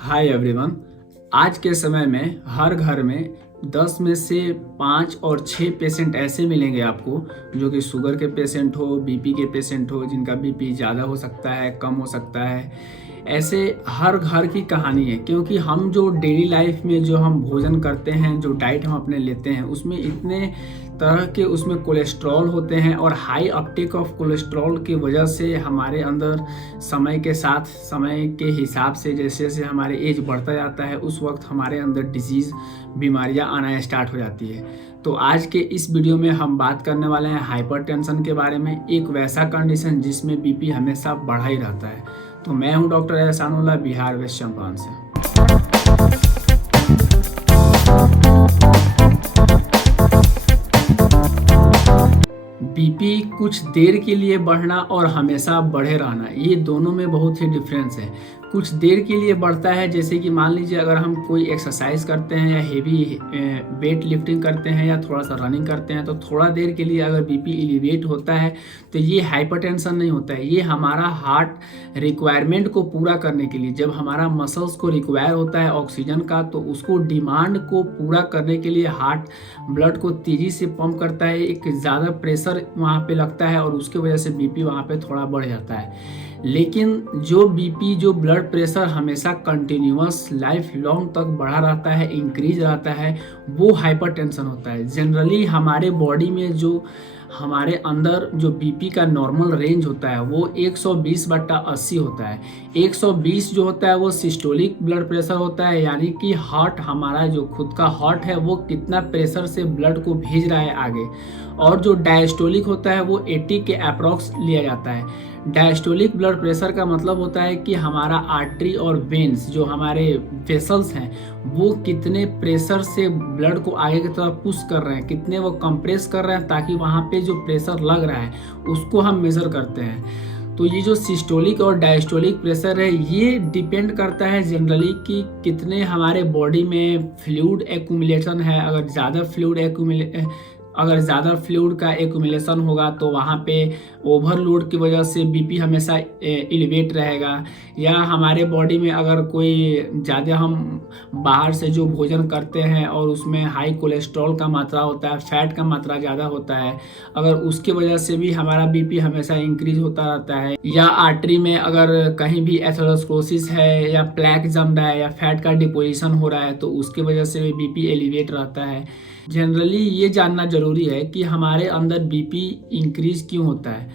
Hi everyone. आज के समय में हर घर में 10 में से 5 और 6 पेशेंट ऐसे मिलेंगे आपको जो कि शुगर के पेशेंट हो, बीपी के पेशेंट हो, जिनका बीपी ज़्यादा हो सकता है, कम हो सकता है। ऐसे हर घर की कहानी है, क्योंकि हम जो डेली लाइफ में जो हम भोजन करते हैं, जो डाइट हम अपने लेते हैं, उसमें इतने तरह के उसमें कोलेस्ट्रॉल होते हैं और हाई अपटेक ऑफ कोलेस्ट्रॉल की वजह से हमारे अंदर समय के साथ, समय के हिसाब से जैसे जैसे हमारे एज बढ़ता जाता है, उस वक्त हमारे अंदर डिजीज़, बीमारियां आना स्टार्ट हो जाती है। तो आज के इस वीडियो में हम बात करने वाले हैं हाइपरटेंशन के बारे में, एक वैसा कंडीशन जिसमें बीपी हमेशा बढ़ा ही रहता है। तो मैं हूं डॉक्टर एहसानुल्लाह, बिहार वेस्ट चंपारण से। बीपी कुछ देर के लिए बढ़ना और हमेशा बढ़े रहना, ये दोनों में बहुत ही डिफरेंस है। कुछ देर के लिए बढ़ता है, जैसे कि मान लीजिए अगर हम कोई एक्सरसाइज करते हैं या हेवी वेट लिफ्टिंग करते हैं या थोड़ा सा रनिंग करते हैं, तो थोड़ा देर के लिए अगर बीपी एलिवेट होता है तो ये हाइपरटेंशन नहीं होता है। ये हमारा हार्ट रिक्वायरमेंट को पूरा करने के लिए, जब हमारा मसल्स को रिक्वायर होता है ऑक्सीजन का, तो उसको डिमांड को पूरा करने के लिए हार्ट ब्लड को तेज़ी से पंप करता है, एक ज़्यादा प्रेशर वहाँ पे लगता है और उसके वजह से बीपी वहाँ पे थोड़ा बढ़ जाता है। लेकिन जो बीपी, जो ब्लड प्रेशर हमेशा कंटिन्यूअस लाइफ लॉन्ग तक बढ़ा रहता है, इंक्रीज रहता है, वो हाइपरटेंशन होता है। जनरली हमारे बॉडी में जो हमारे अंदर जो बीपी का नॉर्मल रेंज होता है वो 120/80 होता है। 120 जो होता है वो सिस्टोलिक ब्लड प्रेशर होता है, यानी कि हार्ट, हमारा जो खुद का हार्ट है वो कितना प्रेशर से ब्लड को भेज रहा है आगे। और जो डायस्टोलिक होता है वो 80 के अप्रॉक्स लिया जाता है। डायस्टोलिक ब्लड प्रेशर का मतलब होता है कि हमारा आर्टरी और वेन्स, जो हमारे वेसल्स हैं, वो कितने प्रेशर से ब्लड को आगे की तरफ पुश कर रहे हैं, कितने वो कंप्रेस कर रहे हैं, ताकि वहाँ पे जो प्रेशर लग रहा है उसको हम मेज़र करते हैं। तो ये जो सिस्टोलिक और डायस्टोलिक प्रेशर है, ये डिपेंड करता है जनरली कि कितने हमारे बॉडी में फ्लूइड एक्यूमुलेशन है। अगर ज़्यादा फ्लूइड का एक्यूमुलेशन होगा तो वहाँ पे ओवरलोड की वजह से बीपी हमेशा एलिवेट रहेगा। या हमारे बॉडी में अगर कोई ज़्यादा हम बाहर से जो भोजन करते हैं और उसमें हाई कोलेस्ट्रॉल का मात्रा होता है, फैट का मात्रा ज़्यादा होता है, अगर उसकी वजह से भी हमारा बीपी हमेशा इंक्रीज होता रहता है। या आर्टरी में अगर कहीं भी एथेरोस्क्लेरोसिस है या प्लैक जम रहा है या फैट का डिपोजिशन हो रहा है, तो उसकी वजह से भी बीपी एलिवेट रहता है। जनरली ये जानना जरूरी है कि हमारे अंदर बीपी इंक्रीज क्यों होता है।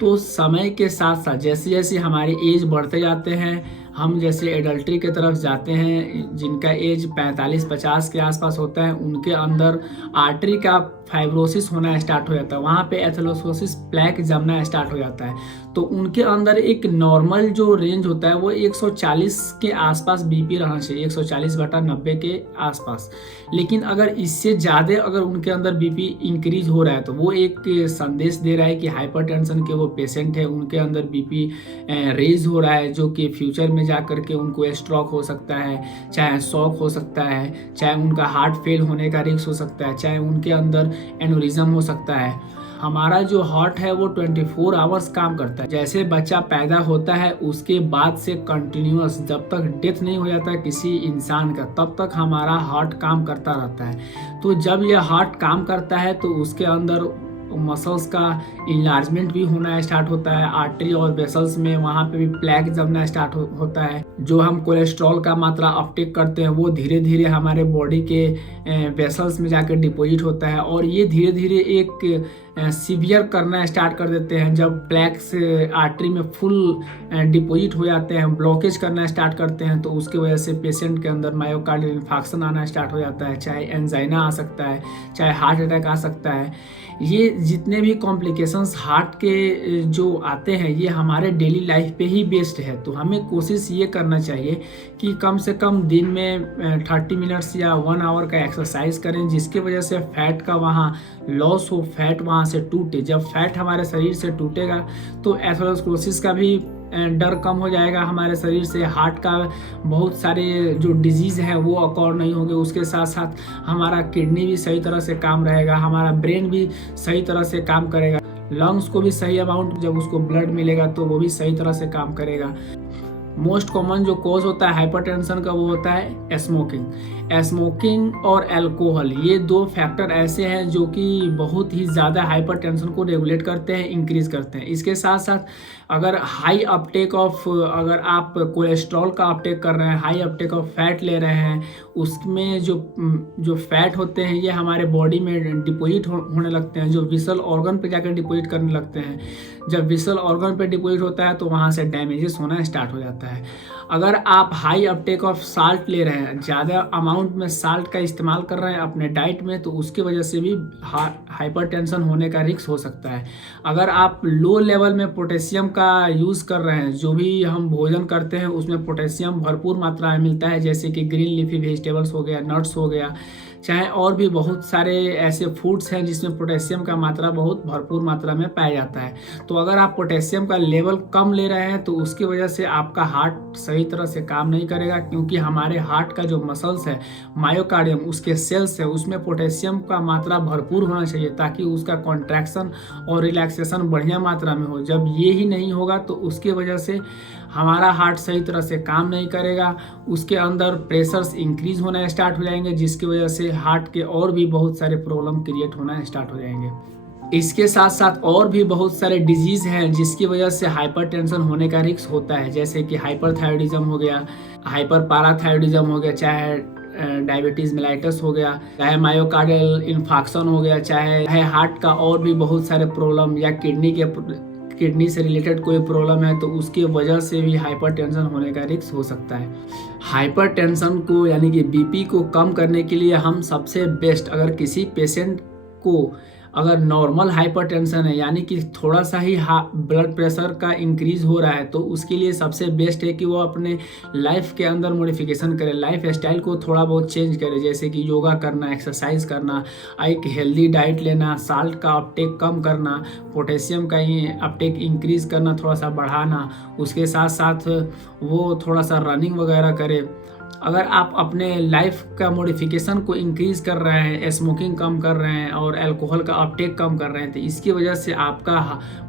तो समय के साथ साथ जैसे जैसे हमारे एज बढ़ते जाते हैं, हम जैसे एडल्ट्री की तरफ जाते हैं, जिनका एज 45-50 के आसपास होता है, उनके अंदर आर्टरी का फाइब्रोसिस होना स्टार्ट हो जाता है, वहाँ पे एथेरोस्क्लेरोसिस, प्लैक जमना स्टार्ट हो जाता है। तो उनके अंदर एक नॉर्मल जो रेंज होता है वो 140 के आसपास बीपी रहना चाहिए, 140/90 के आसपास। लेकिन अगर इससे ज़्यादा अगर उनके अंदर बीपी इंक्रीज हो रहा है, तो वो एक संदेश दे रहा है कि हाइपरटेंशन के वो पेशेंट है, उनके अंदर बीपी रेज हो रहा है, जो कि फ्यूचर में जा करके उनको स्ट्रोक हो सकता है, चाहे शॉक हो सकता है, चाहे उनका हार्ट फेल होने का रिस्क हो सकता है, चाहे उनके अंदर एनोरिज्म हो सकता है। हमारा जो हार्ट है वो 24 आवर्स काम करता है। जैसे बच्चा पैदा होता है उसके बाद से कंटिन्यूअस, जब तक डेथ नहीं हो जाता किसी इंसान का, तब तक हमारा हार्ट काम करता रहता है। तो जब यह हार्ट काम करता है तो उसके अंदर मसल्स का इन्लार्जमेंट भी होना स्टार्ट होता है, आर्टरी और वेसल्स में वहाँ पे भी प्लैक जमना स्टार्ट होता है। जो हम कोलेस्ट्रॉल का मात्रा अपटेक करते हैं वो धीरे धीरे हमारे बॉडी के वेसल्स में जाकर डिपॉजिट होता है, और ये धीरे धीरे एक सीवियर करना स्टार्ट कर देते हैं। जब प्लैक्स आर्टरी में फुल डिपॉजिट हो जाते हैं, ब्लॉकेज करना स्टार्ट करते हैं, तो उसकी वजह से पेशेंट के अंदर मायोकार्डियल इन्फार्क्शन आना स्टार्ट हो जाता है, चाहे एंजाइना आ सकता है, चाहे हार्ट अटैक आ सकता है। ये जितने भी कॉम्प्लिकेशंस हार्ट के जो आते हैं, ये हमारे डेली लाइफ पे ही बेस्ड है। तो हमें कोशिश ये करना चाहिए कि कम से कम दिन में 30 मिनट्स या 1 आवर का एक्सरसाइज करें, जिसकी वजह से फैट का वहाँ लॉस हो, फैट वहाँ से टूटे। जब फैट हमारे शरीर से टूटेगा तो एथेरोस्क्लेरोसिस का भी डर कम हो जाएगा हमारे शरीर से, हार्ट का बहुत सारे जो डिजीज़ है वो अकॉर नहीं होंगे। उसके साथ साथ हमारा किडनी भी सही तरह से काम रहेगा, हमारा ब्रेन भी सही तरह से काम करेगा, लंग्स को भी सही अमाउंट जब उसको ब्लड मिलेगा तो वो भी सही तरह से काम करेगा। मोस्ट कॉमन जो कॉज होता है हाइपरटेंशन का वो होता है स्मोकिंग और अल्कोहल। ये दो फैक्टर ऐसे हैं जो कि बहुत ही ज़्यादा हाइपरटेंशन को रेगुलेट करते हैं, इंक्रीज करते हैं। इसके साथ साथ अगर अगर आप कोलेस्ट्रॉल का अपटेक कर रहे हैं, हाई अपटेक ऑफ फैट ले रहे हैं, उसमें जो फैट होते हैं ये हमारे बॉडी में डिपोजिट होने लगते हैं, जो विसल ऑर्गन पे जाकर डिपोजिट करने लगते हैं। जब विसल ऑर्गन पे डिपोजिट होता है तो वहाँ से डैमेजेस होना स्टार्ट हो जाता है। अगर आप हाई अपटेक ऑफ साल्ट ले रहे हैं, ज़्यादा अमाउंट में साल्ट का इस्तेमाल कर रहे हैं अपने डाइट में, तो उसकी वजह से भी हाइपरटेंशन होने का रिस्क हो सकता है। अगर आप लो लेवल में पोटेशियम का यूज़ कर रहे हैं, जो भी हम भोजन करते हैं उसमें पोटेशियम भरपूर मात्रा में मिलता है, जैसे कि ग्रीन लीफी वेजिटेबल्स हो गया, नट्स हो गया, चाहे और भी बहुत सारे ऐसे फूड्स हैं जिसमें पोटेशियम का मात्रा बहुत भरपूर मात्रा में पाया जाता है। तो अगर आप पोटेशियम का लेवल कम ले रहे हैं तो उसकी वजह से आपका हार्ट सही तरह से काम नहीं करेगा, क्योंकि हमारे हार्ट का जो मसल्स है, मायोकार्डियम, उसके सेल्स है, उसमें पोटेशियम का मात्रा भरपूर होना चाहिए ताकि उसका कॉन्ट्रैक्शन और रिलैक्सेशन बढ़िया मात्रा में हो। जब ये ही नहीं होगा तो उसकी वजह से हमारा हार्ट सही तरह से काम नहीं करेगा, उसके अंदर प्रेशर्स इंक्रीज होना स्टार्ट हो जाएंगे, जिसकी वजह से हार्ट के और भी बहुत सारे प्रॉब्लम क्रिएट होना स्टार्ट हो जाएंगे। इसके साथ साथ और भी बहुत सारे डिजीज़ हैं जिसकी वजह से हाइपरटेंशन होने का रिस्क होता है, जैसे कि हाइपरथायरॉयडिज्म हो गया, हाइपरपाराथायरॉयडिज्म हो गया, चाहे डायबिटीज़ मेलाइटस हो गया, चाहे मायोकार्डियल इन्फाक्शन हो गया, चाहे हार्ट का और भी बहुत सारे प्रॉब्लम, या किडनी से रिलेटेड कोई प्रॉब्लम है तो उसकी वजह से भी हाइपरटेंशन होने का रिस्क हो सकता है। हाइपरटेंशन को यानी कि बीपी को कम करने के लिए हम सबसे बेस्ट, अगर किसी पेशेंट को अगर नॉर्मल हाइपरटेंशन है यानी कि थोड़ा सा ही ब्लड प्रेशर का इंक्रीज हो रहा है, तो उसके लिए सबसे बेस्ट है कि वो अपने लाइफ के अंदर मॉडिफिकेशन करे, लाइफ स्टाइल को थोड़ा बहुत चेंज करे, जैसे कि योगा करना, एक्सरसाइज करना, एक हेल्दी डाइट लेना, साल्ट का अपटेक कम करना, पोटेशियम का अपटेक इंक्रीज करना, थोड़ा सा बढ़ाना, उसके साथ साथ वो थोड़ा सा रनिंग वगैरह करे। अगर आप अपने लाइफ का मॉडिफिकेशन को इंक्रीज कर रहे हैं, स्मोकिंग कम कर रहे हैं और अल्कोहल का अपटेक कम कर रहे हैं, तो इसकी वजह से आपका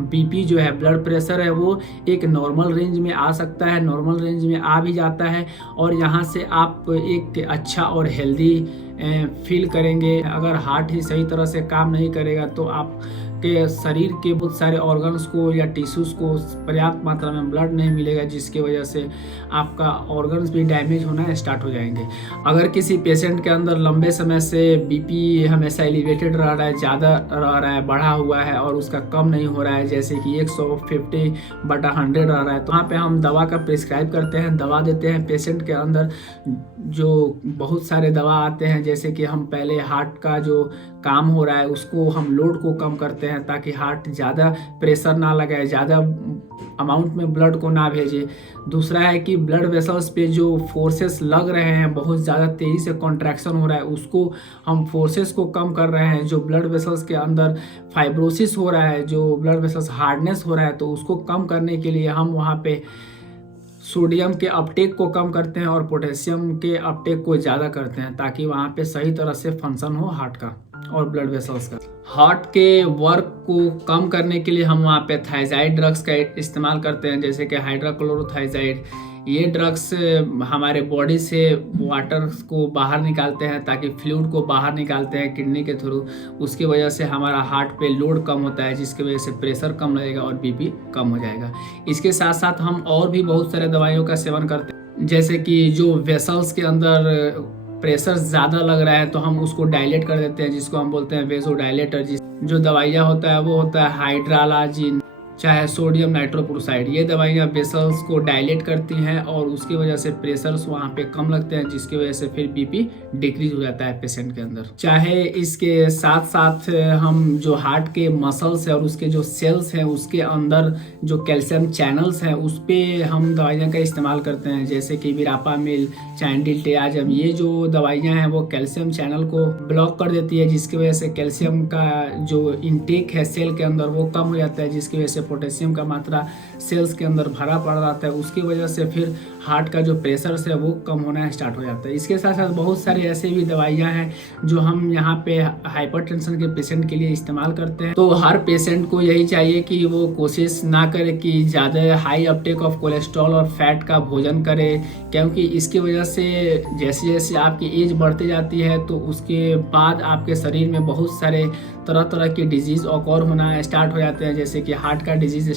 बीपी जो है, ब्लड प्रेशर है, वो एक नॉर्मल रेंज में आ सकता है, नॉर्मल रेंज में आ भी जाता है, और यहाँ से आप एक अच्छा और हेल्दी फील करेंगे। अगर हार्ट ही सही तरह से काम नहीं करेगा तो आप के शरीर के बहुत सारे ऑर्गन्स को या टिश्यूज़ को पर्याप्त मात्रा में ब्लड नहीं मिलेगा, जिसकी वजह से आपका ऑर्गन्स भी डैमेज होना स्टार्ट हो जाएंगे। अगर किसी पेशेंट के अंदर लंबे समय से बीपी हमेशा एलिवेटेड रह रहा है, ज़्यादा रह रहा है, बढ़ा हुआ है और उसका कम नहीं हो रहा है, जैसे कि 150/100 रह रहा है, तो वहाँ पे हम दवा का प्रिस्क्राइब करते हैं, दवा देते हैं पेशेंट के अंदर। जो बहुत सारे दवा आते हैं, जैसे कि हम पहले हार्ट का जो काम हो रहा है उसको हम लोड को कम करते हैं ताकि हार्ट ज़्यादा प्रेशर ना लगाए, ज़्यादा अमाउंट में ब्लड को ना भेजे। दूसरा है कि ब्लड वेसल्स पे जो फोर्सेस लग रहे हैं, बहुत ज़्यादा तेज़ी से कॉन्ट्रैक्शन हो रहा है, उसको हम फोर्सेस को कम कर रहे हैं। जो ब्लड वेसल्स के अंदर फाइब्रोसिस हो रहा है, जो ब्लड वेसल्स हार्डनेस हो रहा है, तो उसको कम करने के लिए हम वहाँ पे सोडियम के अपटेक को कम करते हैं और पोटेशियम के अपटेक को ज़्यादा करते हैं, ताकि वहाँ पे सही तरह से फंक्शन हो हार्ट का और ब्लड वेसल्स का। हार्ट के वर्क को कम करने के लिए हम वहाँ पे थायजाइड ड्रग्स का इस्तेमाल करते हैं, जैसे कि हाइड्रोक्लोरोथायजाइड। ये ड्रग्स हमारे बॉडी से वाटर को बाहर निकालते हैं, ताकि फ्लूइड को बाहर निकालते हैं किडनी के थ्रू। उसकी वजह से हमारा हार्ट पे लोड कम होता है, जिसकी वजह से प्रेशर कम लगेगा और बीपी कम हो जाएगा। इसके साथ साथ हम और भी बहुत सारे दवाइयों का सेवन करते हैं, जैसे कि जो वेसल्स के अंदर प्रेशर ज़्यादा लग रहा है तो हम उसको डायलेट कर देते हैं, जिसको हम बोलते हैं वेसोडायलेटर। जो दवाइयाँ होता है वो होता है हाइड्रालाजिन, चाहे सोडियम नाइट्रोक्लोराइड। ये दवाइयाँ वेसल्स को डायलेट करती हैं और उसकी वजह से प्रेशर्स वहाँ पे कम लगते हैं, जिसकी वजह से फिर बीपी डिक्रीज हो जाता है पेशेंट के अंदर। चाहे इसके साथ साथ हम जो हार्ट के मसल्स है और उसके जो सेल्स हैं, उसके अंदर जो कैल्शियम चैनल्स हैं, उस पर हम दवाइयाँ का इस्तेमाल करते हैं, जैसे कि विरापामिल, चाइंडिल्टेयाजम। ये जो दवाइयाँ हैं वो कैल्शियम चैनल को ब्लॉक कर देती है, जिसकी वजह से कैल्शियम का जो इंटेक है सेल के अंदर वो कम हो जाता है, जिसकी वजह से पोटेशियम का मात्रा सेल्स के अंदर भरा पड़ जाता है। उसकी वजह से फिर हार्ट का जो प्रेशर है वो कम होना स्टार्ट हो जाता है। इसके साथ साथ बहुत सारे ऐसे भी दवाइयाँ हैं जो हम यहाँ पे हाइपरटेंशन के पेशेंट के लिए इस्तेमाल करते हैं। तो हर पेशेंट को यही चाहिए कि वो कोशिश ना करे कि ज़्यादा हाई अपटेक ऑफ कोलेस्ट्रॉल और फैट का भोजन करे, क्योंकि इसकी वजह से जैसे जैसे आपकी एज बढ़ती जाती है तो उसके बाद आपके शरीर में बहुत सारे तरह तरह के डिजीज़ ऑकर होना स्टार्ट हो जाते हैं, जैसे कि हार्ट का डिजीज़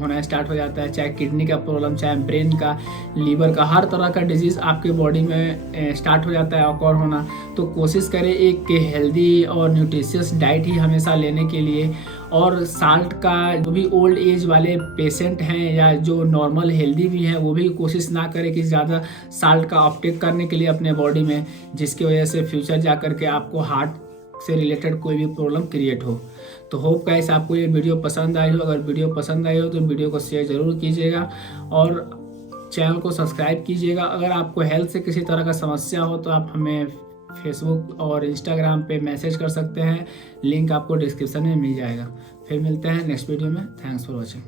होना स्टार्ट हो जाता है, चाहे किडनी का प्रॉब्लम, चाहे ब्रेन का, लीवर का, हर तरह का डिजीज़ आपके बॉडी में स्टार्ट हो जाता है ऑकर होना। तो कोशिश करें एक हेल्दी और न्यूट्रिशियस डाइट ही हमेशा लेने के लिए। और साल्ट का जो भी ओल्ड एज वाले पेशेंट हैं या जो नॉर्मल हेल्दी भी हैं वो भी कोशिश ना करें कि ज़्यादा साल्ट का अपटेक करने के लिए अपने बॉडी में, जिसकी वजह से फ्यूचर जा कर के आपको हार्ट से रिलेटेड कोई भी प्रॉब्लम क्रिएट हो। तो होप गाइस आपको ये वीडियो पसंद आई हो। अगर वीडियो पसंद आई हो तो वीडियो को शेयर ज़रूर कीजिएगा और चैनल को सब्सक्राइब कीजिएगा। अगर आपको हेल्थ से किसी तरह का समस्या हो तो आप हमें फेसबुक और इंस्टाग्राम पे मैसेज कर सकते हैं, लिंक आपको डिस्क्रिप्शन में मिल जाएगा। फिर मिलते हैं नेक्स्ट वीडियो में। Thanks for watching.